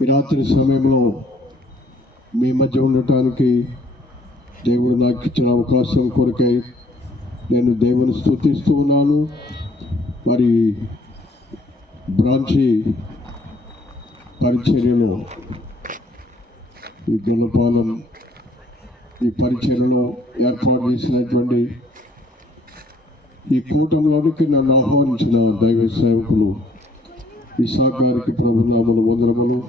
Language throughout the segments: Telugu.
ఈ రాత్రి సమయంలో మీ మధ్య ఉండటానికి దేవుడు నాకు ఇచ్చిన అవకాశం కొరకై నేను దేవుని స్థుతిస్తూ ఉన్నాను. మరి బ్రాంచి పరిచర్యలో ఈ గొల్లపాలెం ఈ పరిచర్యలో ఏర్పాటు చేసినటువంటి ఈ కూటంలోనికి నన్ను ఆహ్వానించిన దైవ సేవకులు ఇసాక్ గారికి ప్రభునామలు వందరములు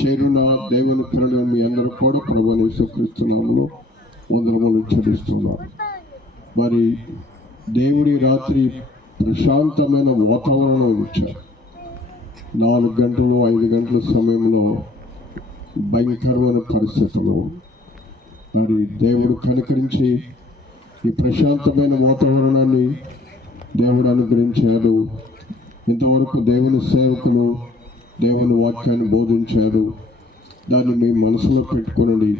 చేరున దేవుని పిల్లలు మీ అందరూ కూడా ప్రభుని యేసుక్రీస్తునామలో వందరములు చెల్లిస్తున్నాను మరి దేవుడి రాత్రి ప్రశాంతమైన వాతావరణం ఇచ్చారు నాలుగు గంటలు ఐదు గంటల సమయంలో భయంకరమైన పరిస్థితులు. మరి దేవుడు కనుకరించి ఈ ప్రశాంతమైన వాతావరణాన్ని దేవుడు అనుగ్రహించాడు. ఇంతవరకు దేవుని సేవకులు దేవుని వాక్యాన్ని బోధించారు. దాన్ని మీ మనసులో పెట్టుకునండి.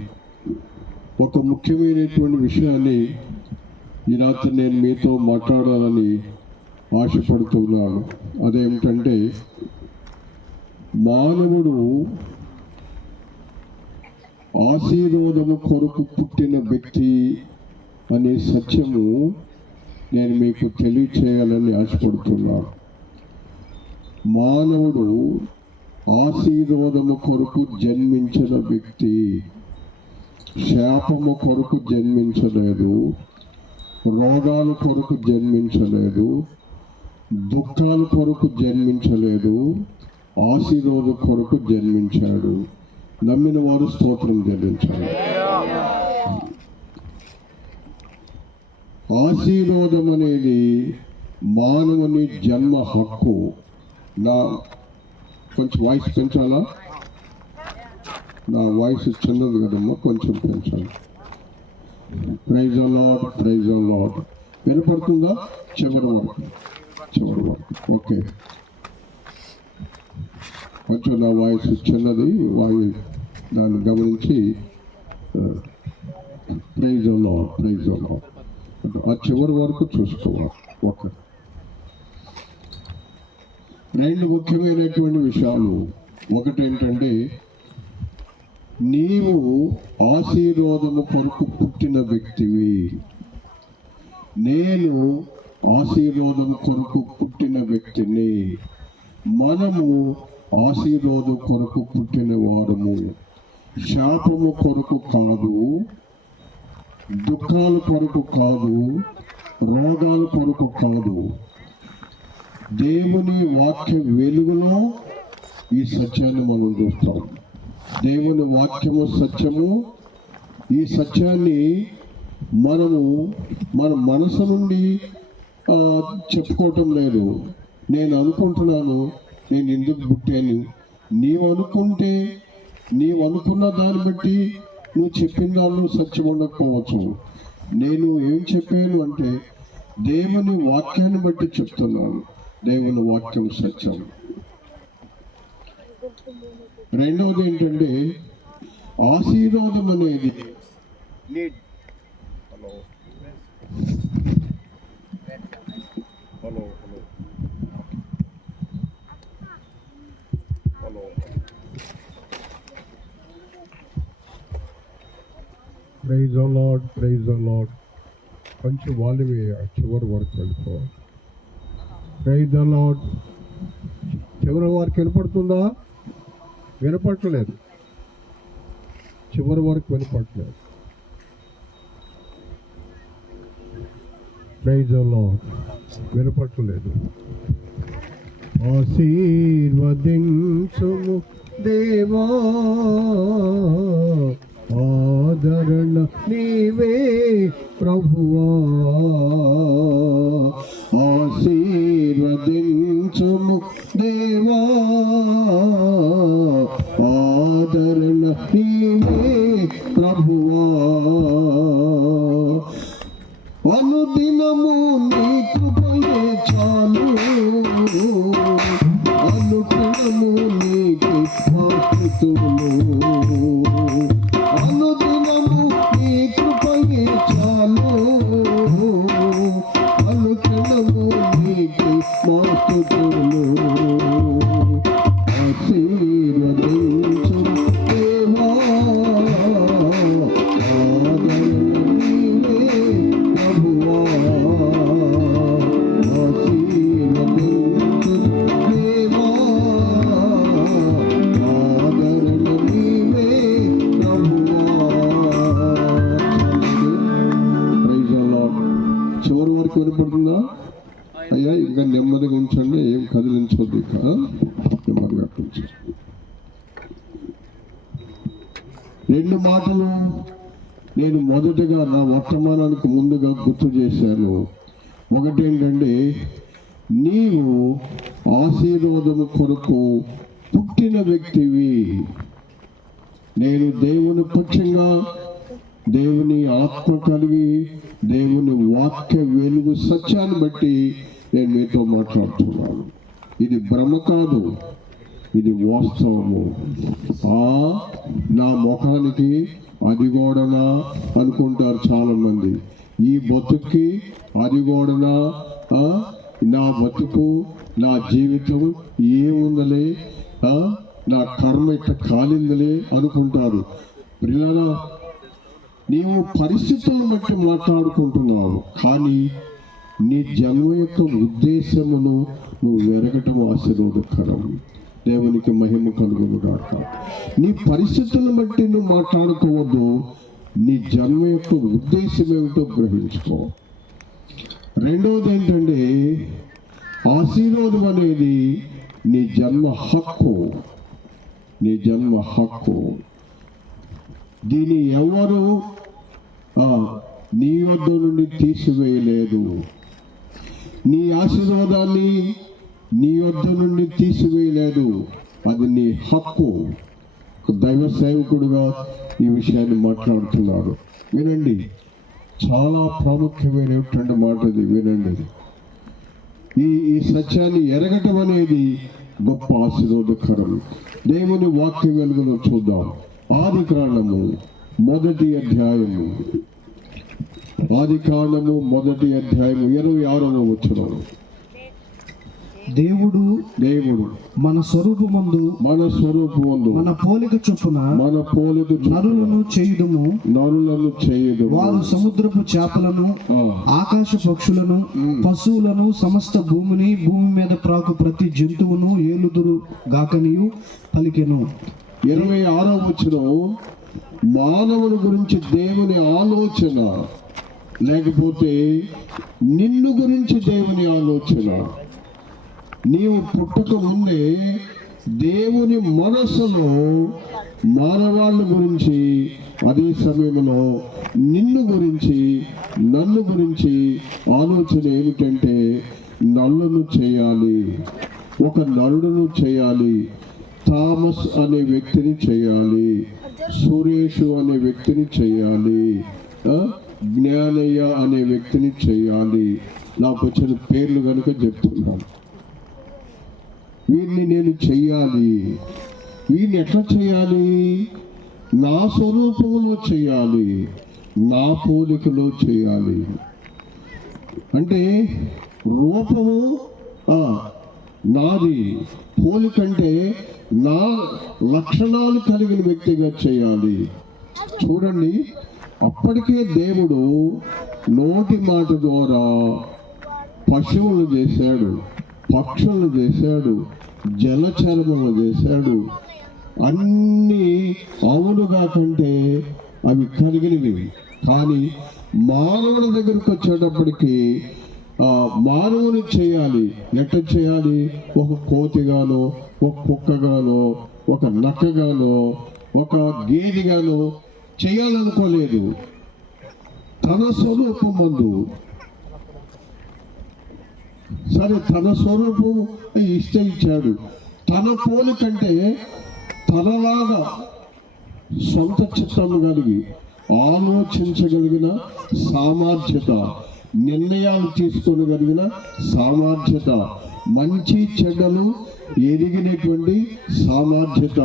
ఒక ముఖ్యమైనటువంటి విషయాన్ని ఈ రాత్రి నేను మీతో మాట్లాడాలని ఆశపడుతున్నాను. అదేమిటంటే మానవుడు ఆశీర్వాదము కొరకు పుట్టిన వ్యక్తి అనే సత్యము నేను మీకు తెలియచేయాలని ఆశపడుతున్నాను. మానవుడు ఆశీర్వాదము కొరకు జన్మించిన వ్యక్తి. శాపము కొరకు జన్మించలేదు. రోగాల కొరకు జన్మించలేదు. దుఃఖాల కొరకు జన్మించలేదు. ఆశీర్వాద కొరకు జన్మించాడు. నమ్మిన వారు స్తోత్రం చెల్లించాలి. ఆశీర్వాదం అనేది మానవుని జన్మ హక్కు. నా కొంచెం వాయిస్ పెంచాలా? నా వాయిస్ చిన్నది కదమ్మా కొంచెం పెంచాలి. ప్రైజ్ అలాడ్ ప్రైజ్ అలాడ్ వినపడుతుందా? చివరి వరకు చివరి వరకు ఓకే. కొంచెం నా వాయిస్ చిన్నది వాయి దాన్ని గమనించి ప్రైజ్ అలాడ్ ప్రైజ్ అలాడ్ ఆ చివరి వరకు చూసుకోవాలి. ఓకే. రెండు ముఖ్యమైనటువంటి విషయాలు. ఒకటి ఏంటంటే నీవు ఆశీర్వాదము కొరకు పుట్టిన వ్యక్తివి. నేను ఆశీర్వాదం కొరకు పుట్టిన వ్యక్తిని. మనము ఆశీర్వాదం కొరకు పుట్టిన వారము. శాపము కొరకు కాదు దుఃఖాల కొరకు కాదు రోగాల కొరకు కాదు. దేవుని వాక్యం వెలుగులో ఈ సత్యాన్ని మనం చూస్తాం. దేవుని వాక్యము సత్యము. ఈ సత్యాన్ని మనము మన మనసు నుండి చెప్పుకోవటం లేదు. నేను అనుకుంటున్నాను నేను ఎందుకు పుట్టాను? నీవు అనుకుంటే నీవు అనుకున్న దాన్ని బట్టి నువ్వు చెప్పిన దానిలో సత్యం ఉండకపోవచ్చు. నేను ఏం చెప్పాను అంటే దేవుని వాక్యాన్ని బట్టి చెప్తున్నాను. దేవుని వాక్యం సత్యం. రెండవది ఏంటంటే ఆశీర్వాదం అనేది. ప్రైజ్ అలాడ్ ప్రైజ్ అలాడ్ కొంచెం వాల్యూమ్ చివరి వరకు వెళ్ళిపోవాలి ప్రైజ్ లాడ్ చివరి వారికి వినపడుతుందా? వినపడలేదు చివరి వరకు వినపడలేదు ప్రైజ్ లాడ్ వినపడలేదు ఆశీర్వదించుము దేవా. ఆదరణ నీవే ప్రభువా. ఆశీర్వదించుము. దేవా నేను మొదటగా నా వర్తమానానికి ముందుగా గుర్తు చేశాను. ఒకటేంటంటే నీవు ఆశీర్వాదము కొరకు పుట్టిన వ్యక్తివి. నేను దేవుని పక్షంగా దేవుని ఆత్మ కలిగి దేవుని వాక్య వెలుగు సత్యాన్ని బట్టి నేను మీతో మాట్లాడుతున్నాను. ఇది భ్రమ కాదు. ఇది వాస్తవము ఆ? నా ముఖానికి అది కూడానా అనుకుంటారు చాలా మంది ఈ బతుక్కి అది కూడానా నా బతుకు నా జీవితం ఏముందలే? నా కర్మ ఇట్ట కాలిందలే అనుకుంటారు. పిల్లల నీవు పరిస్థితులను బట్టి మాట్లాడుకుంటున్నావు. కానీ నీ జన్మ యొక్క ఉద్దేశమును నువ్వు వెరగటం ఆశీర్వాదకరం. దేవునికి మహిమ కలుగును గాక. నీ పరిస్థితులను బట్టి నువ్వు మాట్లాడుకోవద్దు. నీ జన్మ యొక్క ఉద్దేశం ఏమిటో గ్రహించుకో. రెండవది ఏంటంటే ఆశీర్వాదం అనేది నీ జన్మ హక్కు. నీ జన్మ హక్కు. దీన్ని ఎవరు ఆ, నీ వద్ద నుండి తీసివేయలేదు. నీ ఆశీర్వాదాన్ని నీ వద్ద నుండి తీసివేయలేదు. అది నీ హక్కు. దైవ సేవకుడుగా ఈ విషయాన్ని మాట్లాడుతున్నారు వినండి. చాలా ప్రాముఖ్యమైనటువంటి మాట ఇది. వినండి. ఈ ఈ సత్యాన్ని ఎరగటం అనేది గొప్ప ఆశీర్వాదకరం. దేవుని వాక్య వెలుగులో చూద్దాం. ఆది కారణము మొదటి అధ్యాయము. ఆది కారణము మొదటి అధ్యాయము ఇరవై ఆరవ వచ్చిన దేవుడు దేవుడు మన స్వరూపమందు మన స్వరూపముందు మన పోలిక చొప్పున మన పోలిక నరులను చేయుదుము. నరులను చేయదు వారు సముద్రపు చేపలను ఆకాశ పక్షులను పశువులను సమస్త భూమిని భూమి మీద ప్రాకు ప్రతి జంతువును ఏలుదురు గాకనియు పలికెను. ఇరవై ఆరో వచ్చిన మానవుని గురించి దేవుని ఆలోచన లేకపోతే నిన్ను గురించి దేవుని ఆలోచన. నీవు పుట్టుక ముందే దేవుని మనస్సులో మానవాళ్ళ గురించి అదే సమయంలో నిన్ను గురించి నన్ను గురించి ఆలోచన ఏమిటంటే నల్లును చేయాలి. ఒక నరుడును చేయాలి. థామస్ అనే వ్యక్తిని చేయాలి. సురేష్ అనే వ్యక్తిని చేయాలి. జ్ఞానయ్య అనే వ్యక్తిని చేయాలి. నాకు వచ్చిన పేర్లు కనుక చెప్తున్నాను. వీరిని నేను చెయ్యాలి వీరిని ఎట్లా చేయాలి? నా స్వరూపంలో చేయాలి. నా పోలికలో చేయాలి. అంటే రూపము నాది. నాది పోలికంటే నా లక్షణాలు కలిగిన వ్యక్తిగా చేయాలి. చూడండి అప్పటికే దేవుడు నోటి మాట ద్వారా పశువులు చేశాడు. పక్షులను చేశాడు జలచర్మము చేశాడు. అన్ని అవునుగా కంటే అవి కలిగినవి. కానీ మానవుని దగ్గరికి వచ్చేటప్పటికి మానవుని చేయాలి. ఎట్ట చేయాలి? ఒక కోతిగానో ఒక కుక్కగానో ఒక నక్కగానో ఒక గేదిగానో చేయాలనుకోలేదు. తన స్వరూపం మందు సరే తన స్వరూపం ఇష్ట ఇచ్చాడు తన పోలికంటే తనలాగా సొంత చిత్తము కలిగి ఆలోచించగలిగిన సామర్థ్యత నిర్ణయాలు తీసుకోగలిగిన సామర్థ్యత మంచి చెడ్డలు ఎదిగినటువంటి సామర్థ్యత.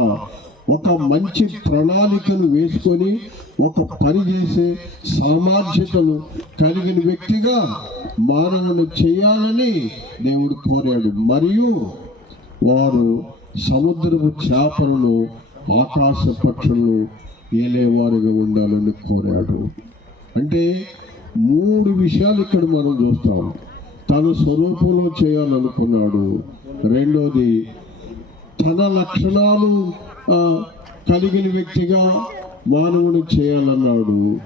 ఒక మంచి ప్రణాళికను వేసుకొని ఒక పని చేసే సామర్థ్యతను కలిగిన వ్యక్తిగా మానవుని చేయాలని దేవుడు కోరాడు. మరియు వారు సముద్రపు చేపలను ఆకాశ పక్షులను ఏలేవారుగా ఉండాలని కోరాడు. అంటే మూడు విషయాలు ఇక్కడ మనం చూస్తాం. తన స్వరూపంలో చేయాలనుకున్నాడు. రెండోది తన లక్షణాలు కలిగిన వ్యక్తిగా మానవుని చేయాలన్నాడు.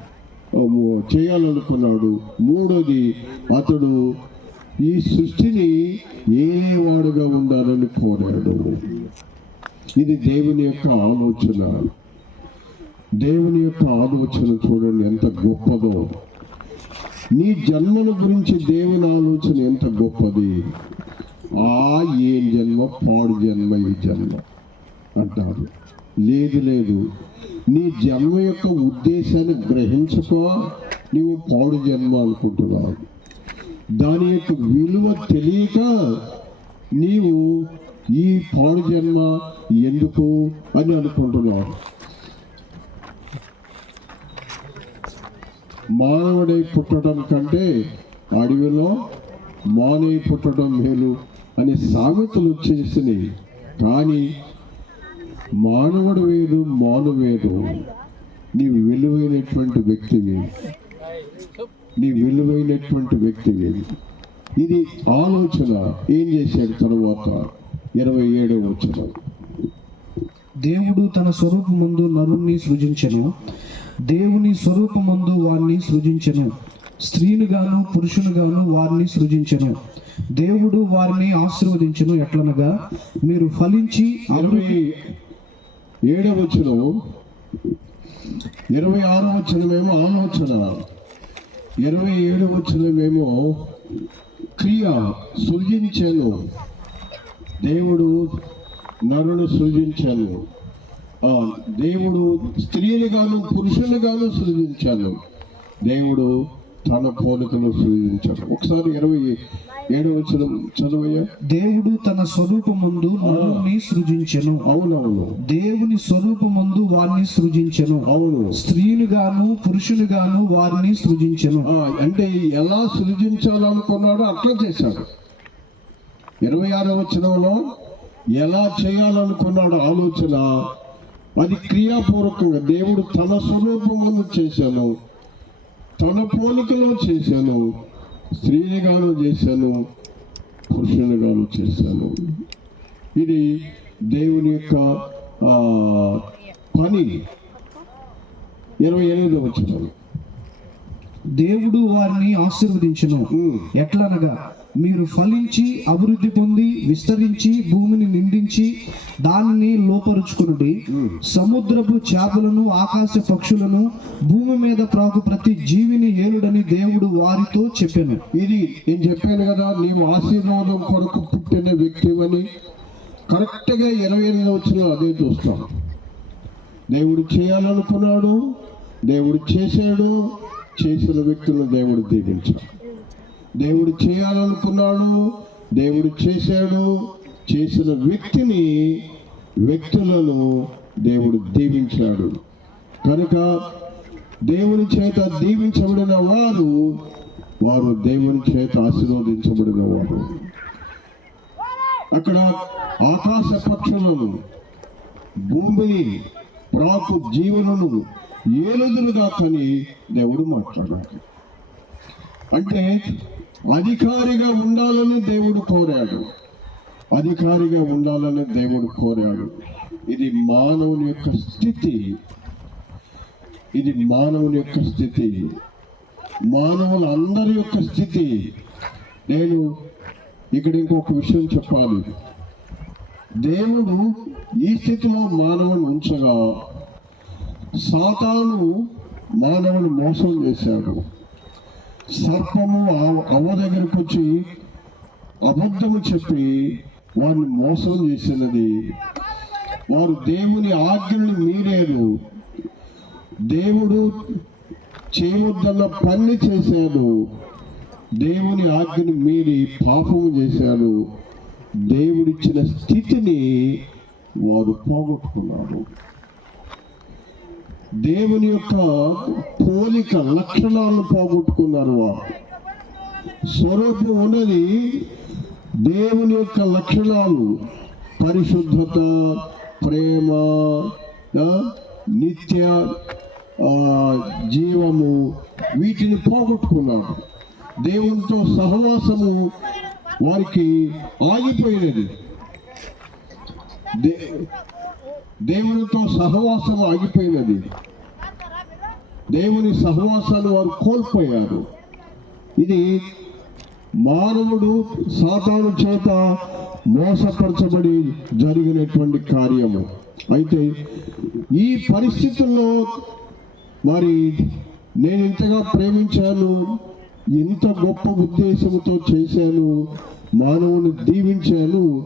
చేయాలనుకున్నాడు. మూడోది అతడు ఈ సృష్టిని ఏవాడుగా ఉండాలని కోరాడు. ఇది దేవుని యొక్క ఆలోచన. దేవుని యొక్క ఆలోచన చూడండి ఎంత గొప్పదో. నీ జన్మను గురించి దేవుని ఆలోచన ఎంత గొప్పది? ఆ ఏ జన్మ పాడు జన్మ ఈ జన్మ. అంటారు లేదు లేదు. నీ జన్మ యొక్క ఉద్దేశాన్ని గ్రహించుకో. నీవు పాడు జన్మ అనుకుంటున్నావు. దాని యొక్క విలువ తెలియక నీవు ఈ పాడు జన్మ ఎందుకు అని అనుకుంటున్నావు. మానవుడై పుట్టడం కంటే అడవిలో మానవి పుట్టడం మేలు అనే సామెతలు వచ్చేసినాయి. కానీ మానవుడు వేరు మాను వేరు. నీవు విలువైనటువంటి వ్యక్తివి నీ విలువైనటువంటి వ్యక్తివి ఇది ఆలోచన. ఏం చేశాడు తర్వాత? ఇరవై ఏడవ వచ్చిన దేవుడు తన స్వరూపమందు నరుణ్ణి సృజించెను. దేవుని స్వరూపమందు వారిని సృజించెను. స్త్రీనుగాను పురుషునిగాను వారిని సృజించెను. దేవుడు వారిని ఆశీర్వదించెను ఎట్లనగా మీరు ఫలించి ఏడవ వచ్చిన ఇరవై ఆరో వచ్చినమేమో ఆలోచన. ఇరవై ఏడవ వచ్చినమేమో క్రియ సృజించాను. దేవుడు నరుడు సృజించాను. ఆ, దేవుడు స్త్రీని గాను పురుషుని గాను సృజించాను. దేవుడు తన పోలికను సృజించాడు ఒకసారి ఇరవై ఏడవ చదవయ్యా. దేవుడు తన స్వరూపమందు నరుణ్ణి సృజించెను. అవునవును. దేవుని స్వరూపమందు వారిని సృజించెను. అవును. స్త్రీనుగాను పురుషునిగాను వారిని సృజించెను. అంటే ఎలా సృజించాలనుకున్నాడో అట్లా చేశాడు. ఇరవై ఆరో వచనంలో ఎలా చేయాలనుకున్నాడు ఆలోచన అది క్రియాపూర్వకంగా దేవుడు తన స్వరూపమును చేశాను. తన పోలికలో చేశాను స్త్రీనిగాను చేశాను పురుషునిగాను చేశాను. ఇది దేవుని యొక్క ఆ, పని. ఇరవై ఎనిమిదో వచ్చిన దేవుడు వారిని ఆశీర్వదించెను. ఎట్లనగా? మీరు ఫలించి అభివృద్ధి పొంది విస్తరించి భూమిని నిండించి దానిని లోపరుచుకునుడి. సముద్రపు చేపలను ఆకాశ పక్షులను భూమి మీద ప్రాకు ప్రతి జీవిని ఏలుడని దేవుడు వారితో చెప్పాను. ఇది నేను చెప్పాను కదా నీవు ఆశీర్వాదం కొరకు పుట్టిన వ్యక్తివని. కరెక్ట్గా ఇరవై ఎనిమిది వచ్చిన అదే చూస్తాం. దేవుడు చేయాలనుకున్నాడు దేవుడు చేశాడు చేసిన వ్యక్తులను దేవుడు దీవించాడు. దేవుడు చేయాలనుకున్నాడు దేవుడు చేశాడు. చేసిన వ్యక్తిని వ్యక్తులను దేవుడు దీవించాడు కనుక దేవుని చేత దీవించబడిన వారు వారు దేవుని చేత ఆశీర్వదించబడిన వారు అక్కడ ఆకాశ పక్షులను భూమిని ప్రాకు జీవనను ఏలుదురుగా కని దేవుడు మాట్లాడాడు. అంటే అధికారిగా ఉండాలని దేవుడు కోరాడు. అధికారిగా ఉండాలని దేవుడు కోరాడు. ఇది మానవుని యొక్క స్థితి. ఇది మానవుని యొక్క స్థితి. మానవుల అందరి యొక్క స్థితి. నేను ఇక్కడ ఇంకొక విషయం చెప్పాలి. దేవుడు ఈ స్థితిలో మానవుని ఉంచగా సాతాను మానవుని మోసం చేశాడు. సర్పము అవ్వ దగ్గరకు వచ్చి అబద్ధము చెప్పి వారిని మోసం చేసినది. వారు దేవుని ఆజ్ఞలు మీరారు. దేవుడు చేయవద్దన్న పని చేశాడు. దేవుని ఆజ్ఞను మీరి పాపము చేశాడు. దేవుడిచ్చిన స్థితిని వారు పోగొట్టుకున్నారు. దేవుని యొక్క పోలిక లక్షణాలను పోగొట్టుకున్నారు వారు స్వరూపం ఉన్నది దేవుని యొక్క లక్షణాలు. పరిశుద్ధత ప్రేమ నిత్య ఆ, జీవము వీటిని పోగొట్టుకున్నారు. దేవునితో సహవాసము వారికి ఆగిపోయినది. దే దేవునితో సహవాసం ఆగిపోయినది. దేవుని సహవాసాన్ని వారు కోల్పోయారు. ఇది మానవుడు సాతాను చేత మోసపరచబడి జరిగినటువంటి కార్యము. అయితే ఈ పరిస్థితుల్లో మరి నేను ఇంతగా ప్రేమించాను ఎంత గొప్ప ఉద్దేశంతో చేశాను మానవుని దీవించాను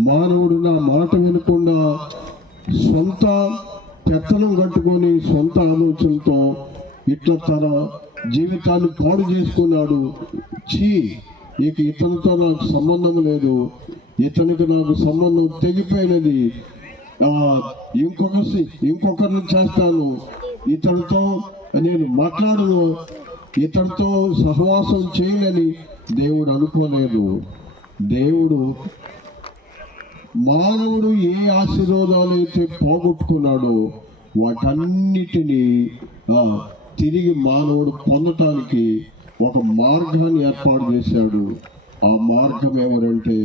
మానవుడు నా మాట వినకుండా సొంత పెత్తనం కట్టుకొని సొంత ఆలోచనతో ఇట్లా తన జీవితాన్ని పాడు చేసుకున్నాడు. చీ ఇక ఇతనితో నాకు సంబంధం లేదు. ఇతనికి నాకు సంబంధం తెగిపోయినది. ఇంకొక ఇంకొకరిని చేస్తాను. ఇతడితో నేను మాట్లాడను. ఇతడితో సహవాసం చేయనని దేవుడు అనుకోలేదు. దేవుడు మానవుడు ఏ ఆశీర్వాదాలు అయితే పోగొట్టుకున్నాడో వాటన్నిటినీ తిరిగి మానవుడు పొందటానికి ఒక మార్గాన్ని ఏర్పాటు చేశాడు. ఆ మార్గం ఎవరంటే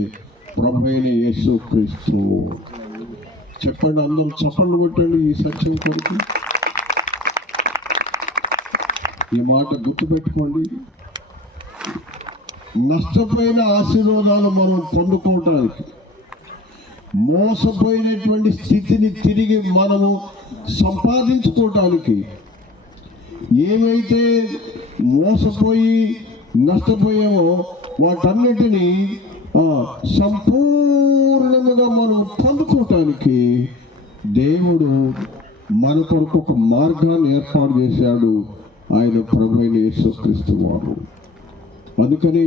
ప్రభు అయిన యేసు క్రీస్తు. చెప్పండి అందరూ చప్పట్లు కొట్టండి ఈ సత్యం కొరకు. ఈ మాట గుర్తుపెట్టుకోండి. నష్టపోయిన ఆశీర్వాదాలు మనం పొందుకోవటానికి మోసపోయినటువంటి స్థితిని తిరిగి మనము సంపాదించుకోవటానికి ఏమైతే మోసపోయి నష్టపోయామో వాటన్నిటినీ సంపూర్ణముగా మనం పొందుకోవటానికి దేవుడు మన కొరకు ఒక మార్గాన్ని ఏర్పాటు చేశాడు. ఆయన ప్రభు అయిన యేసుక్రీస్తు వారు. అందుకని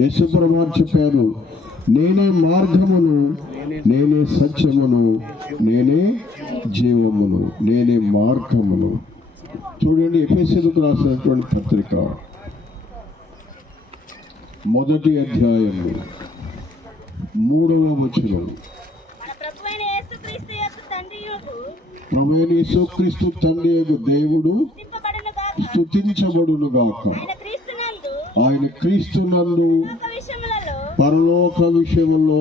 యశుప్రభు వారు చెప్పారు నేనే మార్గమును నేనే సత్యమును నేనే జీవమును నేనే మార్గమును. చూడండి ఎఫ్ఎస్ఎలకు రాసినటువంటి పత్రిక. మొదటి అధ్యాయము మూడవ వచనం. ప్రమేణ యేసుక్రీస్తు తండ్రి దేవుడు స్తుతించబడును గాక. ఆయన క్రీస్తునందు పరలోక విషయంలో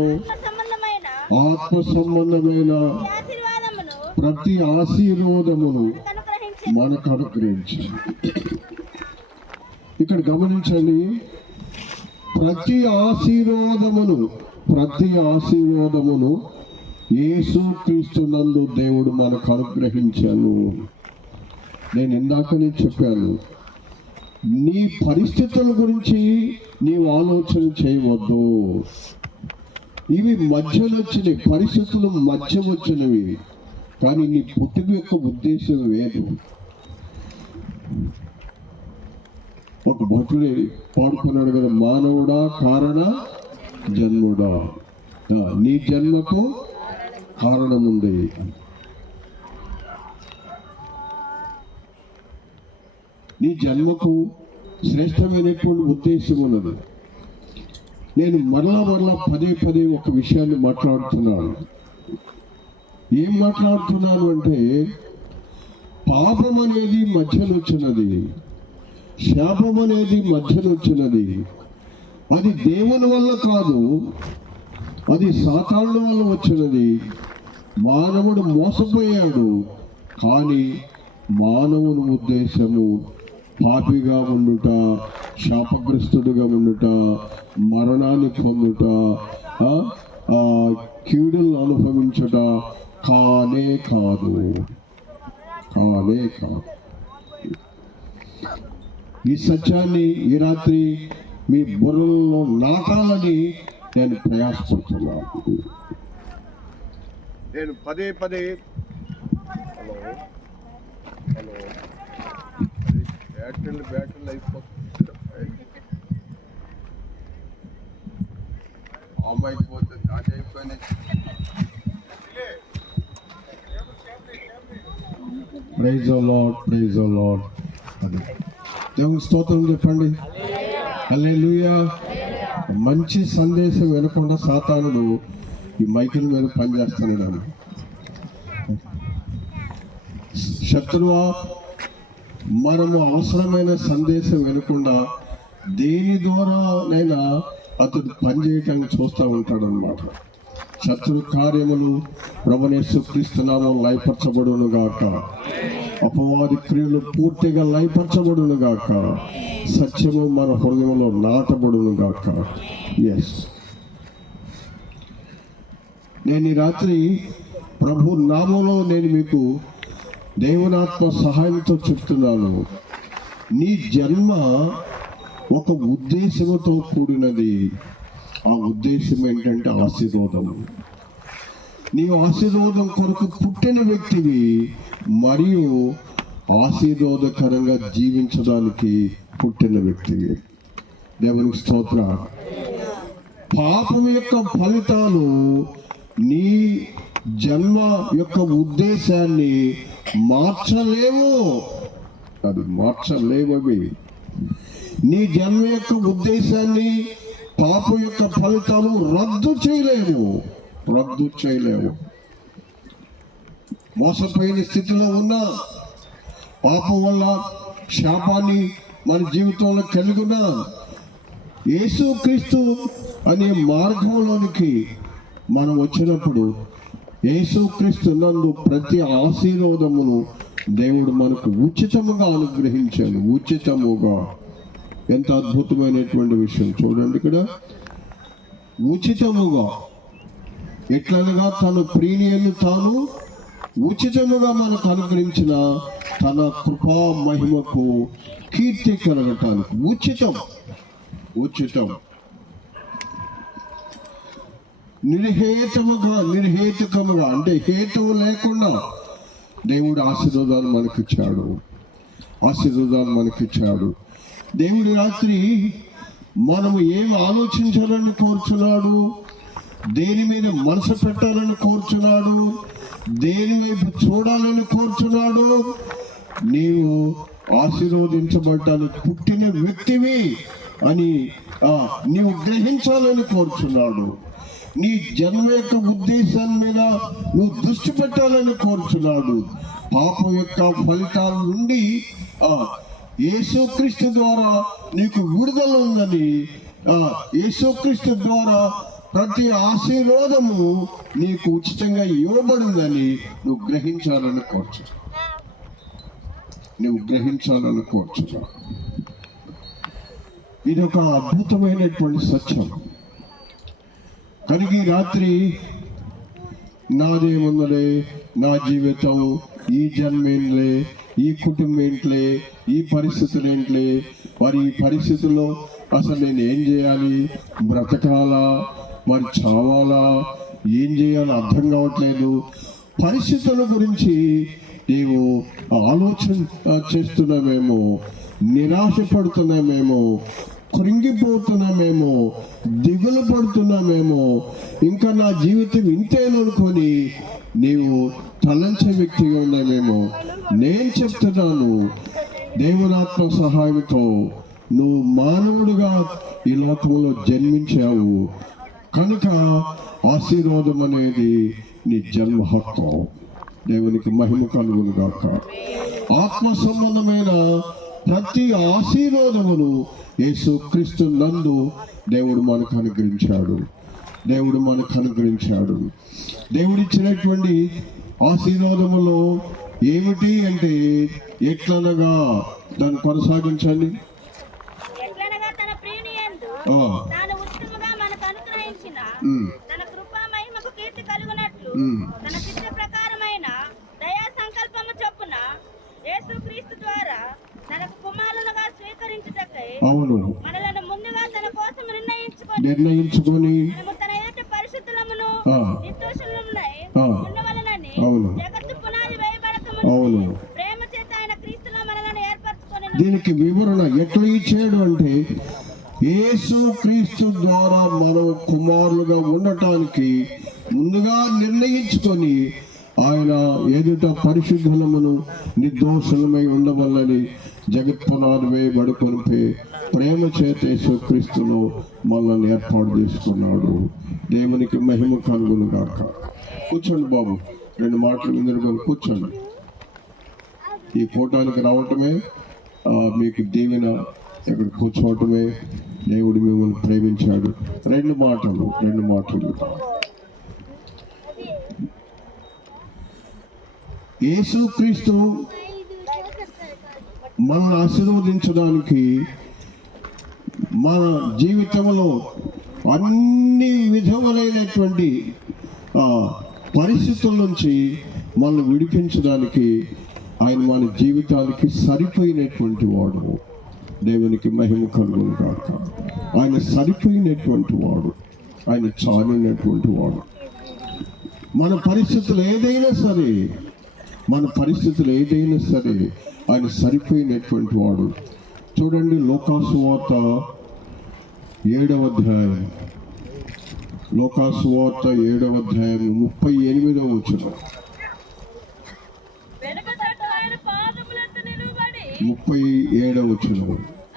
ఆత్మ సంబంధమైన ప్రతి ఆశీర్వాదమును మనకు అనుగ్రహించి ఇక్కడ గమనించండి ప్రతి ఆశీర్వాదమును ప్రతి ఆశీర్వాదమును యేసు క్రీస్తునందు దేవుడు మనకు అనుగ్రహించాను. నేను ఇందాకనే చెప్పాను నీ పరిస్థితుల గురించి నీవు ఆలోచన చేయవద్దు. ఇవి మధ్యలో వచ్చినవి పరిస్థితులు మధ్య వచ్చినవి. కానీ నీ పుట్టుక యొక్క ఉద్దేశం వేరు ఒక భక్తుడు పాడుకున్నాడు కదా మానవుడా కారణ జన్ముడా. నీ జన్మకు కారణం నీ జన్మకు శ్రేష్టమైనటువంటి ఉద్దేశం ఉన్నది. నేను మరలా మరలా పదే పదే ఒక విషయాన్ని మాట్లాడుతున్నాను. ఏం మాట్లాడుతున్నాను అంటే పాపం అనేది మధ్యలో వచ్చినది శాపం అనేది మధ్యలో వచ్చినది. అది దేవుని వల్ల కాదు అది సాతాళ్ళ వల్ల వచ్చినది. మానవుడు మోసపోయాడు కానీ మానవుని ఉద్దేశము పాపిగా ఉండుట శాపగ్రస్తుడిగా ఉండుట మరణాన్ని పొందుట ఆ, ఆ, కీడులను అనుభవించుట కానే కాదు. కానే కాదు. ఈ సత్యాన్ని ఈ రాత్రి మీ బుర్రల్లో నాటాలని నేను ప్రయాసపడుతున్నాను. నేను పదే పదే హలో. హలో. బ్యాటరీలు బ్యాటరీలు అయిపోతుంది అమ్మాయికి పోతే దాటి అయిపోయినాయి ప్రైజ్ లాడ్ ప్రైజ్ లాడ్ అది దేవుని స్తోత్రం చెప్పండి. హల్లెలూయా మంచి సందేశం వినకుండా సాతానుడు ఈ మైకిల్ మీద పనిచేస్తున్నాడు. శత్రువా మనము అవసరమైన సందేశం వినకుండా దేని ద్వారానైనా అతడు పనిచేయటానికి చూస్తూ ఉంటాడు అనమాట శత్రు కార్యములు ప్రభునేసు క్రీస్తునామం లయపరచబడును గాక. అపవాది క్రియలు పూర్తిగా లయపరచబడును గాక. సత్యము మన హృదయంలో నాటబడును గాక. ఎస్ నేను ఈ రాత్రి ప్రభు నామంలో నేను మీకు దేవునాత్మ సహాయంతో చెప్తున్నాను. నీ జన్మ ఒక ఉద్దేశంతో కూడినది. ఆ ఉద్దేశం ఏంటంటే ఆశీర్వాదం నీవు ఆశీర్వాదం కొరకు పుట్టిన వ్యక్తివి మరియు ఆశీర్వాదకరంగా జీవించడానికి పుట్టిన వ్యక్తివి. దేవునికి స్తోత్ర. పాపం యొక్క ఫలితాలు నీ జన్మ యొక్క ఉద్దేశాన్ని మార్చలేవు అది అవి. నీ జన్మ యొక్క ఉద్దేశాన్ని పాపం యొక్క ఫలితాలు రద్దు చేయలేవు. రద్దు చేయలేవు. మోసపోయిన స్థితిలో ఉన్న పాపం వల్ల శాపాన్ని మన జీవితంలో కలిగిన యేసుక్రీస్తు అనే మార్గంలోనికి మనం వచ్చినప్పుడు యేసుక్రీస్తు నందు ప్రతి ఆశీర్వాదమును దేవుడు మనకు ఉచితముగా అనుగ్రహించాడు. ఉచితముగా. ఎంత అద్భుతమైనటువంటి విషయం చూడండి ఇక్కడ. ఉచితముగా. ఎట్లనగా తన ప్రీణియను తాను ఉచితముగా మనకు అనుగ్రహించిన తన కృపా మహిమకు కీర్తి కలగటానికి. ఉచితం. ఉచితం. నిర్హేతముగా నిర్హేతుకముగా అంటే హేతువు లేకుండా దేవుడు ఆశీర్వాదాలు మనకిచ్చాడు. ఆశీర్వాదాలు మనకిచ్చాడు. దేవుడి రాత్రి మనము ఏం ఆలోచించాలని కోరుచున్నాడు? దేని మీద మనసు పెట్టాలని కోరుచున్నాడు? దేని వైపు చూడాలని కోరుచున్నాడు? నీవు ఆశీర్వదించబడ్డానికి పుట్టిన వ్యక్తివి అని నీవు గ్రహించాలని కోరుచున్నాడు. నీ జన్మ యొక్క ఉద్దేశాన్ని మీద నువ్వు దృష్టి పెట్టాలని కోరుచున్నాడు. పాపం యొక్క ఫలితాల నుండి యేసుక్రీస్తు ద్వారా నీకు విడుదల ఉందని ఆ యేసుక్రీస్తు ద్వారా ప్రతి ఆశీర్వాదము నీకు ఉచితంగా ఇవ్వబడిందని నువ్వు గ్రహించాలని కోర్చు నువ్వు గ్రహించాలని కోరుచున్నావు. ఇది ఒక అద్భుతమైనటువంటి సత్యం. కనుక ఈ రాత్రి నాదేముందలే నా జీవితం ఈ జన్మేంట్లే ఈ కుటుంబం ఏంట్లే ఈ పరిస్థితులు ఏంట్లే మరి ఈ పరిస్థితుల్లో అసలు నేను ఏం చేయాలి? బ్రతకాలా? మరి చావాలా? ఏం చేయాలో అర్థం కావట్లేదు. పరిస్థితుల గురించి నీవు ఆలోచన చేస్తున్నామేమో నిరాశ పడుతున్నామేమో కృంగిపోతున్నామేమో దిగులు పడుతున్నామేమో ఇంకా నా జీవితం ఇంతేననుకొని నీవు తలంచే వ్యక్తిగా ఉన్నామేమో నేను చెప్తున్నాను. దేవునాత్మ సహాయంతో నువ్వు మానవుడుగా ఈ లోకంలో జన్మించావు. కనుక ఆశీర్వాదం అనేది నీ జన్మ హక్కు. దేవునికి మహిమ కలుగును గాక. ఆత్మ సంబంధమైన ప్రతి ఆశీర్వాదమును యేసు క్రీస్తు నందు దేవుడు మనకు అనుగ్రహించాడు. దేవుడు మనకు అనుగ్రహించాడు. దేవుడు ఇచ్చినటువంటి ఆశీర్వాదములో ఏమిటి అంటే ఎట్లనగా దాన్ని కొనసాగించండి. తన ప్రీణియందు ఆ, తాను ఉచితముగా మనకు అనుగ్రహించిన ఉమ్, తన కృపా మహిమకు కీర్తి కలుగునట్లు ఉమ్. తన చిత్త ప్రకారమైన దయా సంకల్పము చొప్పున యేసుక్రీస్తు ద్వారా తనకు కుమారునిగా కోసం నిర్ణయించుకొని నిర్ణయించుకొని మనము తన ఎదుట పరిశుద్ధులమును ఆ. నిర్దోషులమునై ఆ. ఉండవలనని అవును. జగత్తు పునాది వేయబడక అవును. ముందు ప్రేమ చేత ఆయన క్రీస్తులో మనలను ఏర్పరచుకొని దీనికి వివరణ ఎట్లా ఇచ్చాడు అంటే యేసు క్రీస్తు ద్వారా మనం కుమారులుగా ఉండటానికి ముందుగా నిర్ణయించుకొని ఆయన ఎదుట పరిశుద్ధులమును నిర్దోషులమై ఉండవల్లని జగత్ పునాది వేయబడుకొని ప్రేమ చేత యేసు క్రీస్తులో మనల్ని ఏర్పాటు చేసుకున్నాడు దేవునికి మహిమ కలుగును గాక కూర్చోండి బాబు. రెండు మాటలు ముందు కూర్చోండి. ఈ కూటానికి రావటమే మీకు దీవెన ఇక్కడ కూర్చోవటమే దేవుడు మిమ్మల్ని ప్రేమించాడు. రెండు మాటలు రెండు మాటలు. యేసుక్రీస్తు మన ఆశీర్వదించడానికి మన జీవితంలో అన్ని విధములైనటువంటి పరిస్థితుల నుంచి మనల్ని విడిపించడానికి ఆయన మన జీవితానికి సరిపోయినటువంటి వాడు. దేవునికి మహిమ కలుగును కాక ఆయన సరిపోయినటువంటి వాడు. ఆయన చాలినటువంటి వాడు. మన పరిస్థితులు ఏదైనా సరే మన పరిస్థితులు ఏదైనా సరే ఆయన సరిపోయినటువంటి వాడు. చూడండి లోకాసు వార్త ఏడవ అధ్యాయం. లోకాసు వార్త ఏడవ అధ్యాయం ముప్పై ఎనిమిదవ వచ్చిన ముప్పై ఏడవ వచ్చిన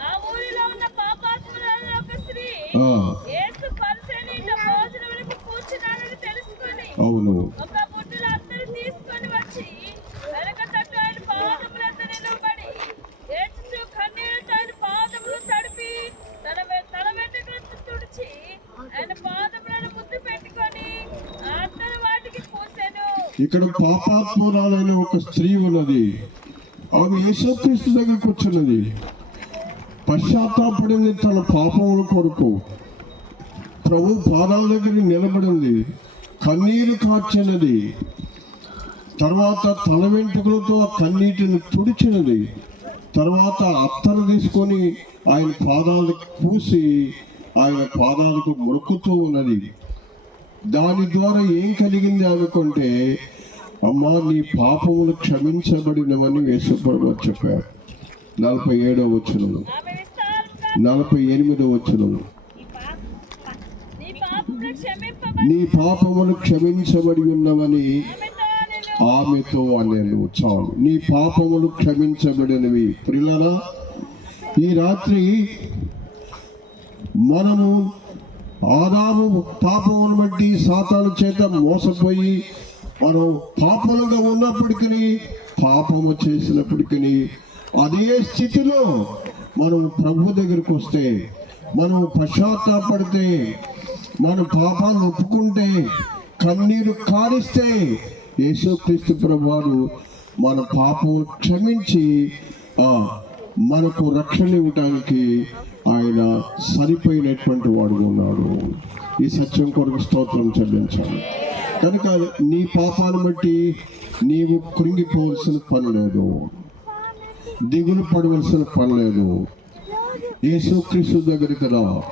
ఆ ఊరిలో ఉన్న పాపాత్మురాలు ఒక స్త్రీ ఆ, యేసు పరిసని ఇంట భోజనములకు కూర్చున్నాడని తెలుసుకొని అవును ఒక బుట్టలో అందరూ తీసుకొని వచ్చి వెనక తట్టు ఆయన పాదములంత నిలువబడి ఏడ్చుచు కన్నీళ్ళతో ఆయన పాదములు తడిపి తన వె- తల వెంట్రుకలతో తుడిచి ఆయన పాదములను ముద్దు పెట్టుకొని అందరూ వాటికి పూసెను ఇక్కడ పాపాత్మురాలైన ఒక స్త్రీ ఉన్నది. ఆమె యేసుక్రీస్తు దగ్గరకు వచ్చినది పశ్చాత్తాపడింది తన పాపముల కొరకు. ప్రభు పాదాల దగ్గర నిలబడింది. కన్నీరు కార్చినది. తర్వాత తల వెంట్రుకలతో ఆ కన్నీటిని తుడిచినది. తర్వాత అత్తరు తీసుకొని ఆయన పాదాలకు పూసి ఆయన పాదాలకు మొక్కుతూ ఉన్నది. దాని ద్వారా ఏం కలిగింది అనుకుంటే అమ్మా నీ పాపములు క్షమించబడినవని యేసుప్రభు చెప్పారు. నలభై ఏడవ వచనము. నలభై ఎనిమిదవ వచనము. నీ పాపములు క్షమించబడి ఉన్నవని ఆమెతో అనేది వచ్చాను చాలు. నీ పాపములు క్షమించబడినవి. ప్రిలరా ఈ రాత్రి మనము ఆదాము పాపమును బట్టి సాతాను చేత మోసపోయి మనం పాపలుగా ఉన్నప్పటికీ పాపము చేసినప్పటికీ అదే స్థితిలో మనం ప్రభు దగ్గరికి వస్తే మనం పశ్చాత్తాపడితే మన పాపాలు ఒప్పుకుంటే కన్నీరు కారిస్తే యేసుక్రీస్తు ప్రభువారు మన పాపం క్షమించి మనకు రక్షణ ఇవ్వడానికి ఆయన సరిపోయినటువంటి వాడు ఉన్నాడు. ఈ సత్యం కొరకు స్తోత్రం చెల్లించాలి. కనుక నీ పాపాలు బట్టి నీవు కృంగిపోవలసిన పని లేదు. దిగులు పడవలసిన పని లేదు. యేసుక్రీస్తు దగ్గరికి రా.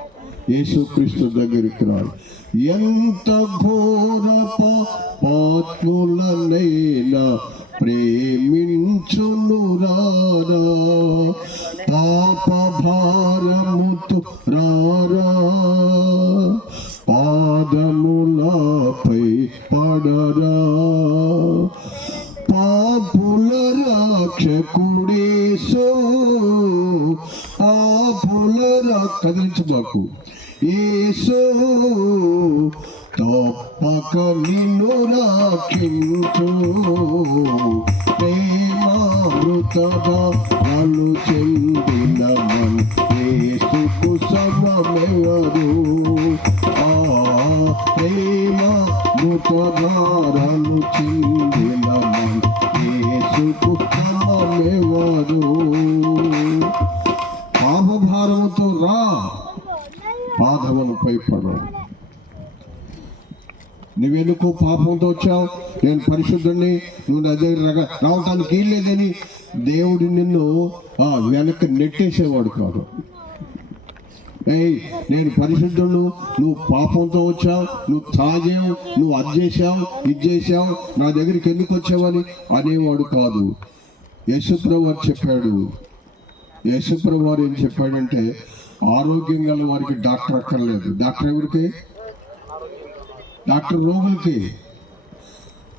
యేసుక్రీస్తు దగ్గరికి రా. ఎంత ఘోర పాత్ములనైనా ప్రేమించును రారా. పాప భారముతు రారా పాదములపై పడరా. పాపుల రక్షకుడేసో. పాపుల కదిలించబాకు ఏసో తప్పక నిన్ను రక్షించు. ప్రేమామృతగా చెందిన మన ఏసుకు సమమెవరు? పదారాలు చెందిన పాపభారముతో రా పాదములపై పడు నువ్వెందుకు పాపంతో వచ్చావు? నేను పరిశుద్ధుడిని నువ్వు నా దగ్గర రావటానికి వీల్లేదని లేదని దేవుడు నిన్ను వెనక్కి నెట్టేసేవాడు కాదు. ఏయ్ నేను పరిశుద్ధుడు నువ్వు పాపంతో వచ్చావు నువ్వు తాగావు నువ్వు అది చేసావు ఇది చేసావు నా దగ్గరికి ఎందుకు వచ్చావని? అనేవాడు కాదు. యశుప్రభు వారు చెప్పాడు. యశుప్రభు వారు ఏం చెప్పాడంటే ఆరోగ్యం గల వారికి డాక్టర్ అక్కర్లేదు. డాక్టర్ ఎవరికి? డాక్టర్ రోగులకి.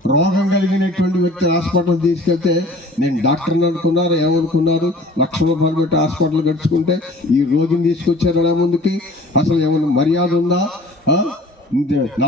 రోగం కలిగినటువంటి వ్యక్తి హాస్పిటల్ తీసుకెళ్తే నేను డాక్టర్ని అనుకున్నారు ఏమనుకున్నారు లక్ష రూపాయలు పెట్టి హాస్పిటల్ గడుచుకుంటే ఈ రోగిని తీసుకొచ్చారు నా ముందుకి? అసలు ఏమైనా మర్యాద ఉందా?